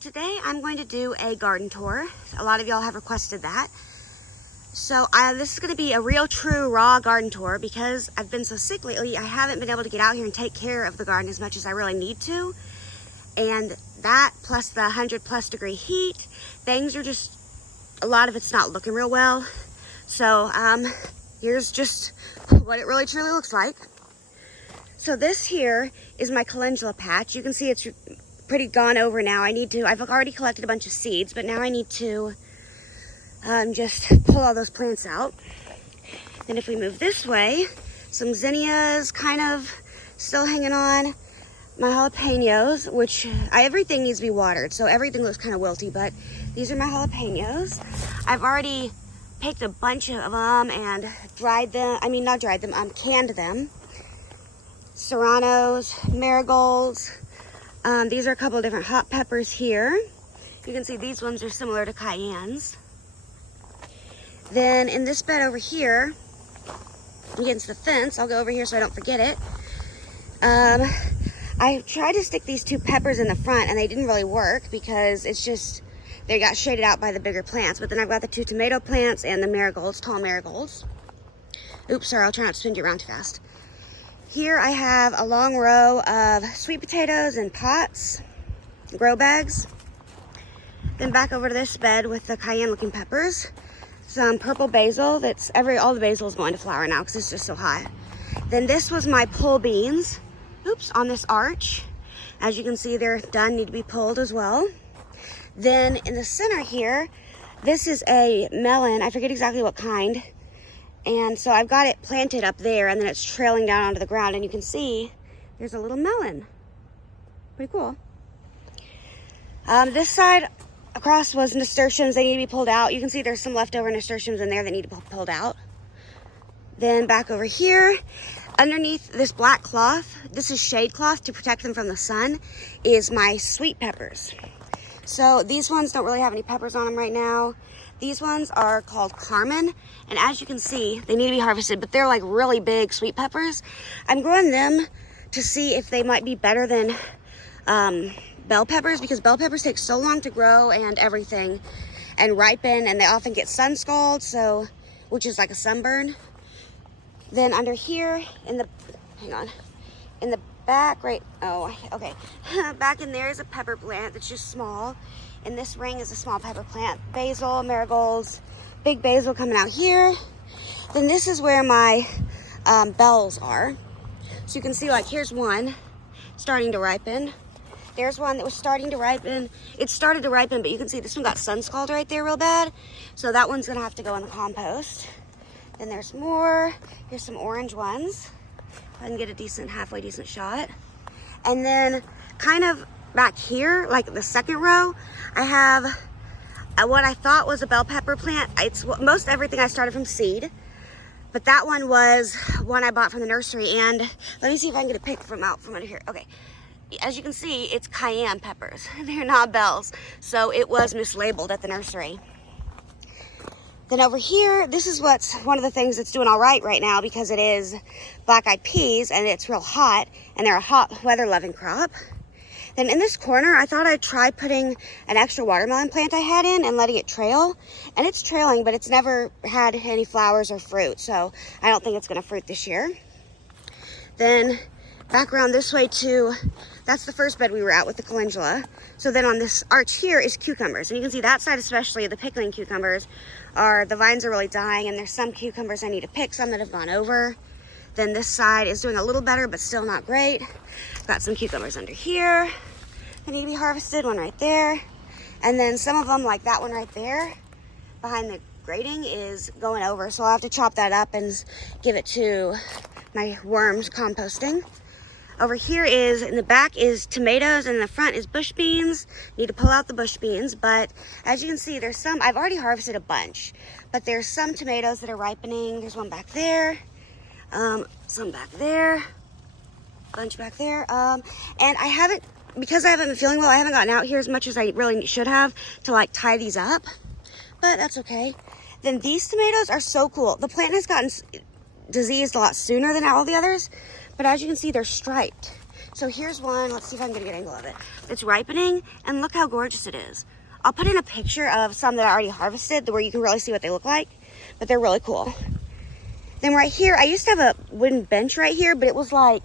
today I'm going to do a garden tour. A lot of y'all have requested that. So this is going to be a real true raw garden tour because I've been so sick lately. I haven't been able to get out here and take care of the garden as much as I really need to. And that plus the 100+ degree heat, things are just, a lot of it's not looking real well. So here's just what it really truly looks like. So this here is my calendula patch. You can see it's pretty gone over now. I've already collected a bunch of seeds, but now I need to just pull all those plants out. And if we move this way, some zinnias kind of still hanging on. My jalapenos, which everything needs to be watered, so everything looks kind of wilty, but these are my jalapenos. I've already picked a bunch of them and canned them. Serranos, marigolds. These are a couple of different hot peppers here. You can see these ones are similar to cayennes. Then in this bed over here, against the fence, I'll go over here so I don't forget it. I tried to stick these 2 peppers in the front and they didn't really work because it's just, they got shaded out by the bigger plants. But then I've got the 2 tomato plants and the marigolds, tall marigolds. Oops, sorry, I'll try not to spin you around too fast. Here I have a long row of sweet potatoes in pots, grow bags. Then back over to this bed with the cayenne looking peppers. Some purple basil, all the basil is going to flower now because it's just so hot. Then this was my pull beans, on this arch. As you can see, they're done, need to be pulled as well. Then in the center here, this is a melon, I forget exactly what kind. And so I've got it planted up there and then it's trailing down onto the ground and you can see there's a little melon. Pretty cool. This side across was nasturtiums. They need to be pulled out. You can see there's some leftover nasturtiums in there that need to be pulled out. Then back over here, underneath this black cloth, this is shade cloth to protect them from the sun, is my sweet peppers. So these ones don't really have any peppers on them right now. These ones are called Carmen, and as you can see, they need to be harvested, but they're like really big sweet peppers. I'm growing them to see if they might be better than bell peppers, because bell peppers take so long to grow and everything, and ripen, and they often get sun scald, which is like a sunburn. Then under here, in the back, back in there is a pepper plant that's just small. And this ring is a small pepper plant. Basil, marigolds, big basil coming out here. Then this is where my bells are. So you can see, like, here's one starting to ripen. There's one that was starting to ripen. It started to ripen, but you can see this one got sun scald right there real bad. So that one's gonna have to go in the compost. Then there's more. Here's some orange ones. I can get a halfway decent shot. And then kind of back here, like the second row, I have what I thought was a bell pepper plant. It's most everything I started from seed, but that one was one I bought from the nursery. And let me see if I can get a pic from under here. Okay, as you can see, it's cayenne peppers. They're not bells, so it was mislabeled at the nursery. Then over here, this is what's one of the things that's doing all right now because it is black-eyed peas and it's real hot and they're a hot weather-loving crop. Then in this corner, I thought I'd try putting an extra watermelon plant I had in and letting it trail. And it's trailing, but it's never had any flowers or fruit, so I don't think it's gonna fruit this year. Then back around this way too, that's the first bed we were at with the calendula. So then on this arch here is cucumbers. And you can see that side, especially the pickling cucumbers, the vines are really dying and there's some cucumbers I need to pick, some that have gone over. Then this side is doing a little better, but still not great. Got some cucumbers under here that need to be harvested, one right there. And then some of them, like that one right there, behind the grating, is going over. So I'll have to chop that up and give it to my worms composting. Over here in the back is tomatoes, and in the front is bush beans. Need to pull out the bush beans, but as you can see, there's some, I've already harvested a bunch, but there's some tomatoes that are ripening. There's one back there. Some back there, bunch back there, and because I haven't been feeling well, I haven't gotten out here as much as I really should have to like tie these up, but that's okay. Then these tomatoes are so cool. The plant has gotten diseased a lot sooner than all the others, but as you can see, they're striped. So here's one. Let's see if I can get a good angle of it. It's ripening, and look how gorgeous it is. I'll put in a picture of some that I already harvested where you can really see what they look like, but they're really cool. Then right here, I used to have a wooden bench right here, but it was like,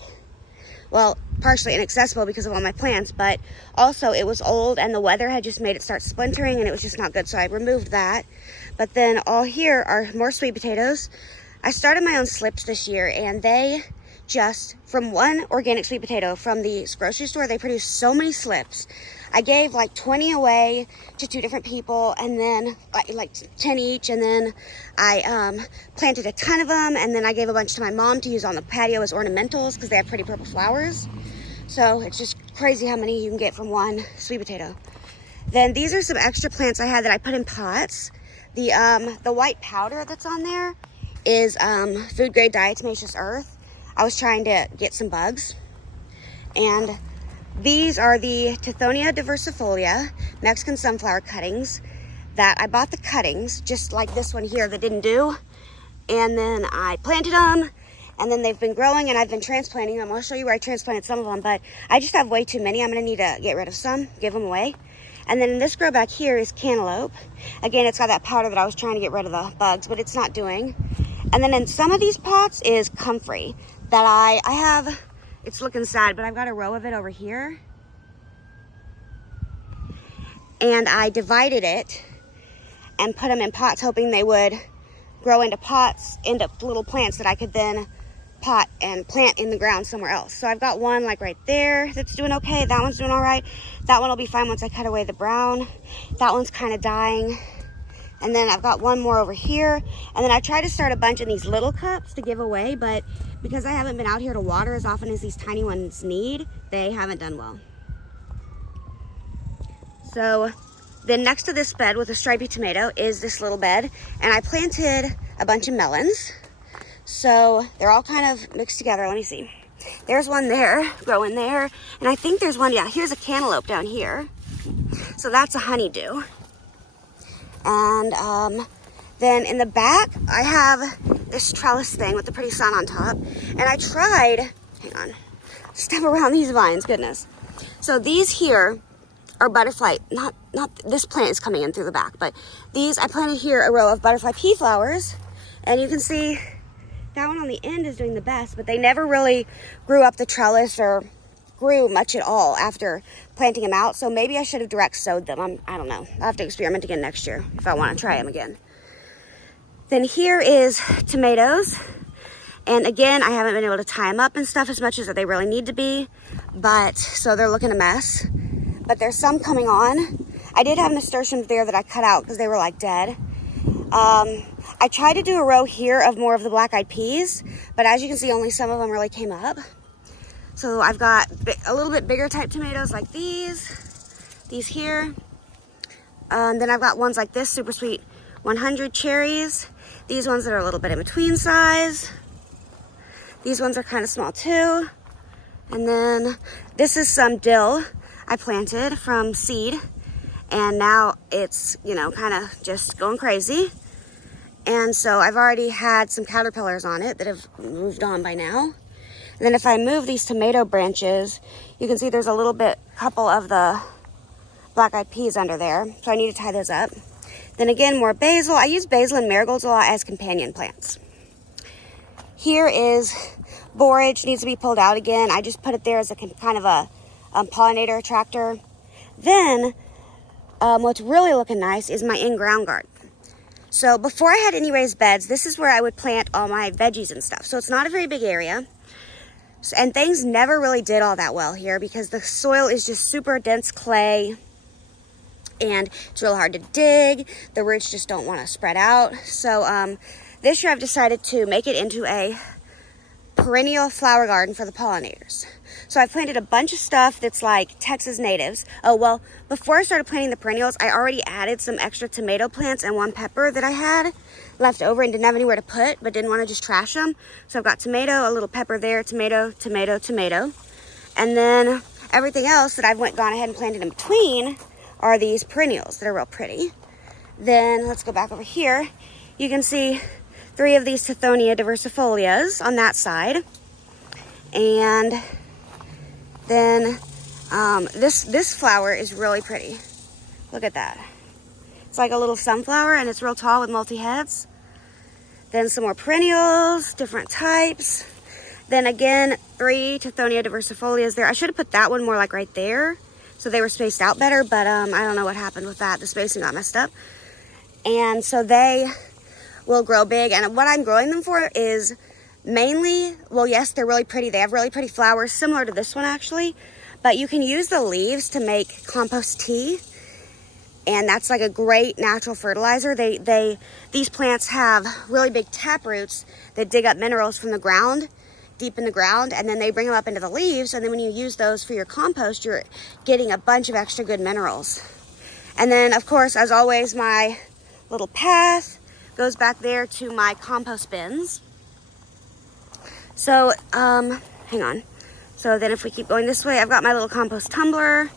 well, partially inaccessible because of all my plants, but also it was old and the weather had just made it start splintering and it was just not good, so I removed that. But then all here are more sweet potatoes. I started my own slips this year, and they just, from one organic sweet potato from the grocery store, they produce so many slips. I gave like 20 away to 2 different people, and then like 10 each, and then I planted a ton of them, and then I gave a bunch to my mom to use on the patio as ornamentals because they have pretty purple flowers. So it's just crazy how many you can get from one sweet potato. Then these are some extra plants I had that I put in pots. The white powder that's on there is food grade diatomaceous earth. I was trying to get some bugs. And these are the Tithonia diversifolia Mexican sunflower cuttings that I bought the cuttings, just like this one here that didn't do. And then I planted them, and then they've been growing, and I've been transplanting them. I'll show you where I transplanted some of them, but I just have way too many. I'm gonna need to get rid of some, give them away. And then in this grow back here is cantaloupe. Again, it's got that powder that I was trying to get rid of the bugs, but it's not doing. And then in some of these pots is comfrey that I have. It's looking sad, but I've got a row of it over here. And I divided it and put them in pots, hoping they would grow into pots, end up little plants that I could then pot and plant in the ground somewhere else. So I've got one like right there that's doing okay. That one's doing all right. That one will be fine once I cut away the brown. That one's kind of dying. And then I've got one more over here. And then I tried to start a bunch in these little cups to give away, but because I haven't been out here to water as often as these tiny ones need, they haven't done well. So then next to this bed with a stripy tomato is this little bed, and I planted a bunch of melons. So they're all kind of mixed together. Let me see. There's one there, growing there. And I think there's one, yeah, here's a cantaloupe down here. So that's a honeydew. And then in the back, I have this trellis thing with the pretty sun on top. And I tried, hang on, step around these vines, goodness. So these here are butterfly, not this plant is coming in through the back, but these, I planted here a row of butterfly pea flowers. And you can see that one on the end is doing the best, but they never really grew up the trellis or grew much at all after planting them out. So maybe I should have direct sowed them. I don't know. I'll have to experiment again next year if I want to try them again. Then here is tomatoes. And again, I haven't been able to tie them up and stuff as much as they really need to be, but so they're looking a mess. But there's some coming on. I did have nasturtiums there that I cut out because they were like dead. I tried to do a row here of more of the black-eyed peas, but as you can see, only some of them really came up. So I've got a little bit bigger type tomatoes like these here. Then I've got ones like this, super sweet 100 cherries. These ones that are a little bit in between size. These ones are kind of small too. And then this is some dill I planted from seed. And now it's, you know, kind of just going crazy. And so I've already had some caterpillars on it that have moved on by now. And then if I move these tomato branches, you can see there's a little bit, couple of the black-eyed peas under there. So I need to tie those up. Then again, more basil. I use basil and marigolds a lot as companion plants. Here is borage, needs to be pulled out again. I just put it there as a kind of a pollinator attractor. Then what's really looking nice is my in-ground garden. So before I had any raised beds, this is where I would plant all my veggies and stuff. So it's not a very big area. And things never really did all that well here because the soil is just super dense clay and it's real hard to dig. The roots just don't want to spread out. So this year I've decided to make it into a perennial flower garden for the pollinators. So I planted a bunch of stuff that's like Texas natives. Oh, well, before I started planting the perennials, I already added some extra tomato plants and one pepper that I had left over and didn't have anywhere to put, but didn't want to just trash them. So I've got tomato, a little pepper there, tomato, tomato, tomato. And then everything else that I've gone ahead and planted in between are these perennials that are real pretty. Then let's go back over here. You can see 3 of these Tithonia diversifolias on that side. And Then this flower is really pretty. Look at that. It's like a little sunflower and it's real tall with multi-heads. Then some more perennials, different types. Then again, 3 Tithonia diversifolias there. I should have put that one more like right there, so they were spaced out better, but I don't know what happened with that. The spacing got messed up. And so they will grow big. And what I'm growing them for is mainly, well, yes, they're really pretty. They have really pretty flowers, similar to this one actually. But you can use the leaves to make compost tea. And that's like a great natural fertilizer. These plants have really big tap roots that dig up minerals from the ground, deep in the ground, and then they bring them up into the leaves. And then when you use those for your compost, you're getting a bunch of extra good minerals. And then, of course, as always, my little path goes back there to my compost bins. So, hang on. So then if we keep going this way, I've got my little compost tumbler.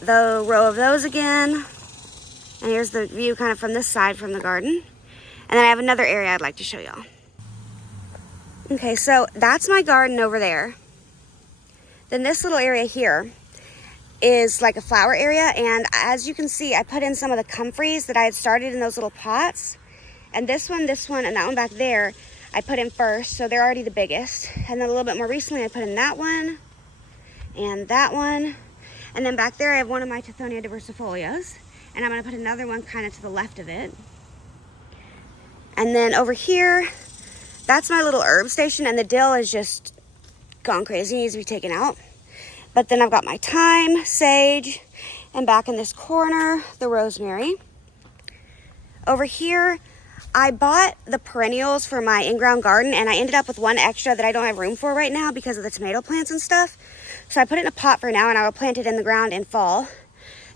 The row of those again, and here's the view kind of from this side from the garden. And then I have another area I'd like to show y'all. Okay, so that's my garden over there. Then this little area here is like a flower area, and as you can see, I put in some of the comfreys that I had started in those little pots. And this one, and that one back there, I put in first, so they're already the biggest. And then a little bit more recently, I put in that one, and that one. And then back there, I have one of my Tithonia diversifolias. And I'm going to put another one kind of to the left of it. And then over here, that's my little herb station. And the dill is just gone crazy. It needs to be taken out. But then I've got my thyme, sage, and back in this corner, the rosemary. Over here, I bought the perennials for my in-ground garden. And I ended up with one extra that I don't have room for right now because of the tomato plants and stuff. So I put it in a pot for now, and I will plant it in the ground in fall.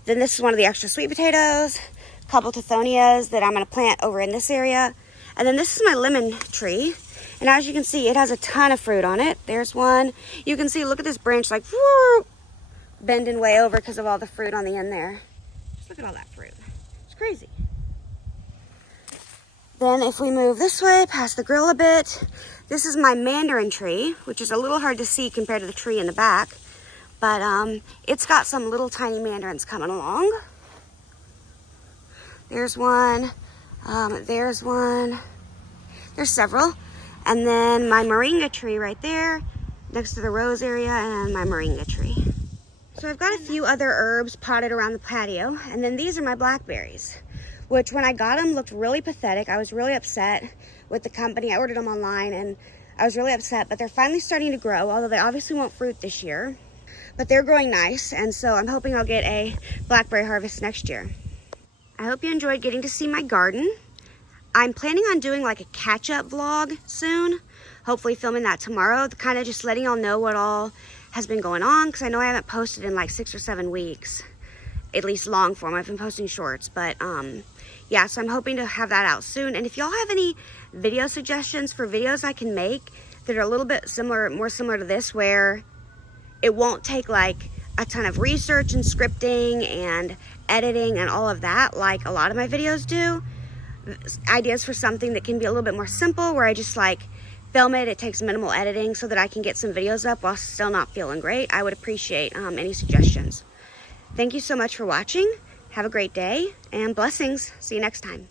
Then this is one of the extra sweet potatoes, a couple Tithonias that I'm going to plant over in this area. And then this is my lemon tree. And as you can see, it has a ton of fruit on it. There's one. You can see, look at this branch like whoop, bending way over because of all the fruit on the end there. Just look at all that fruit. It's crazy. Then if we move this way, past the grill a bit, this is my mandarin tree, which is a little hard to see compared to the tree in the back. But it's got some little tiny mandarins coming along. There's one. There's one. There's several. And then my moringa tree right there, next to the rose area, and my moringa tree. So I've got a few other herbs potted around the patio. And then these are my blackberries, which when I got them looked really pathetic. I was really upset with the company. I ordered them online and I was really upset, but they're finally starting to grow, although they obviously won't fruit this year. But they're growing nice, and so I'm hoping I'll get a blackberry harvest next year. I hope you enjoyed getting to see my garden. I'm planning on doing like a catch-up vlog soon, hopefully filming that tomorrow, kind of just letting y'all know what all has been going on, because I know I haven't posted in like 6 or 7 weeks, at least long form. I've been posting shorts, but yeah, so I'm hoping to have that out soon. And if y'all have any video suggestions for videos I can make that are a little bit similar, more similar to this, where it won't take like a ton of research and scripting and editing and all of that like a lot of my videos do, ideas for something that can be a little bit more simple, where I just like film it, it takes minimal editing so that I can get some videos up while still not feeling great, I would appreciate any suggestions. Thank you so much for watching. Have a great day and blessings. See you next time.